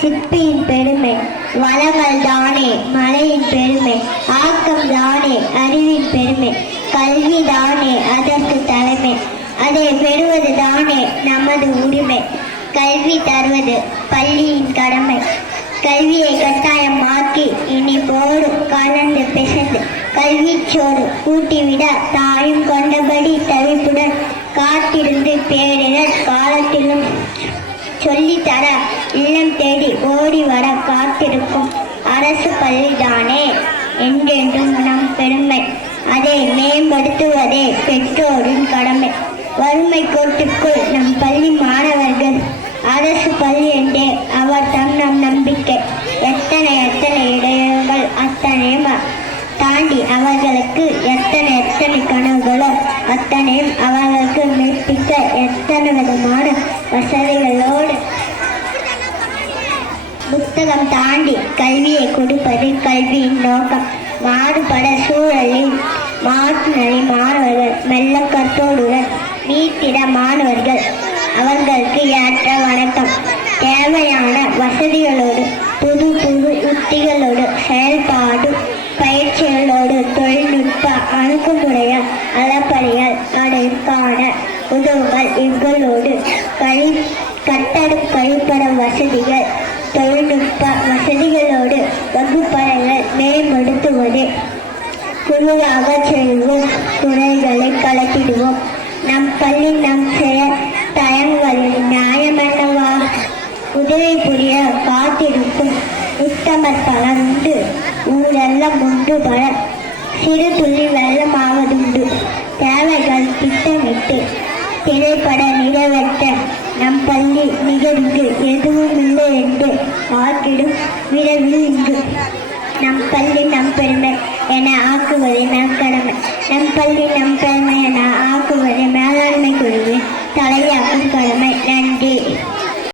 சிற்பியின் பெருமை. வளங்கள் தானே மலையின் பெருமை. ஆக்கம் தானே அறிவின் பெருமை. கல்வி தானே அதற்கு தலைமை. அதை பெறுவது தானே நமது உரிமை. கல்வி தருவது பள்ளியின் கடமை. கல்வியை கட்டாயமாக்கி இனி போடும் கலந்து பிசைந்து கல்விச்சோறு கூட்டிவிட தாயும் கொண்டபடி தவிப்புடன் காத்திருந்து பேர் இல்லம் தேடி ஓடி வர காத்திருக்கும் அரசு பள்ளிதானே? என்றென்றும் நம் பெருமை. அதை மேம்படுத்துவதே பெற்றோரின் கடமை. வறுமை கோட்டுக்குள் நம் பள்ளி மாணவர்கள் அரசு பள்ளி என்றே அவர் தம் நம் நம்பிக்கை. எத்தனை எத்தனை இடையங்கள் அத்தனையும் தாண்டி அவர்களுக்கு எத்தனை எத்தனை கனவுகளோ அத்தனையும் அவர்களுக்கு மெய்ப்பிக்க எத்தனை விதமான வசதிகளோடு புத்தகம் தாண்டி கல்வியை கொடுப்பது கல்வியின் நோக்கம். மாறுபட சூழலில் மாற்றுநிலை மாணவர்கள் மெல்ல கற்றோடுடன் மீட்டிட மாணவர்கள் அவர்களுக்கு ஏற்ற வணக்கம். தேவையான வசதிகளோடு புது புது உத்திகளோடு செயல்பாடு பயிற்சிகளோடு தொழில்நுட்ப அணுகுமுறையால் அளப்பறையால் அதற்கான உதவுகள் எங்களோடு கல் கட்டட கழிப்பட வசதிகள் வசதிகளோடு வகுப்பறைகள் மேம்படுத்துவது. குழுவாக செய்வோம் குறைகளை கலக்கிடுவோம். நம் பள்ளி நம் செயல் தயங்களில் நியாயமல்லவா உதவி புரிய காத்திருக்கும். உத்தமர் பலந்து ஊரெல்லாம் உண்டு பல. சிறு துள்ளி வெள்ளமாவதுண்டு. தேவைகள் திட்டமிட்டு திரைப்பட நிறைவேற்ற நம் பள்ளி நிகழ்ந்து எதுவும் இல்லை என்று ஆக்கிடும் விரைவில் இங்கு. நம் பள்ளி நம் பெருமை என ஆக்குவதே நம் கடமை. நம் பள்ளி நம் பெருமை என ஆக்குவதே மேலாண்மை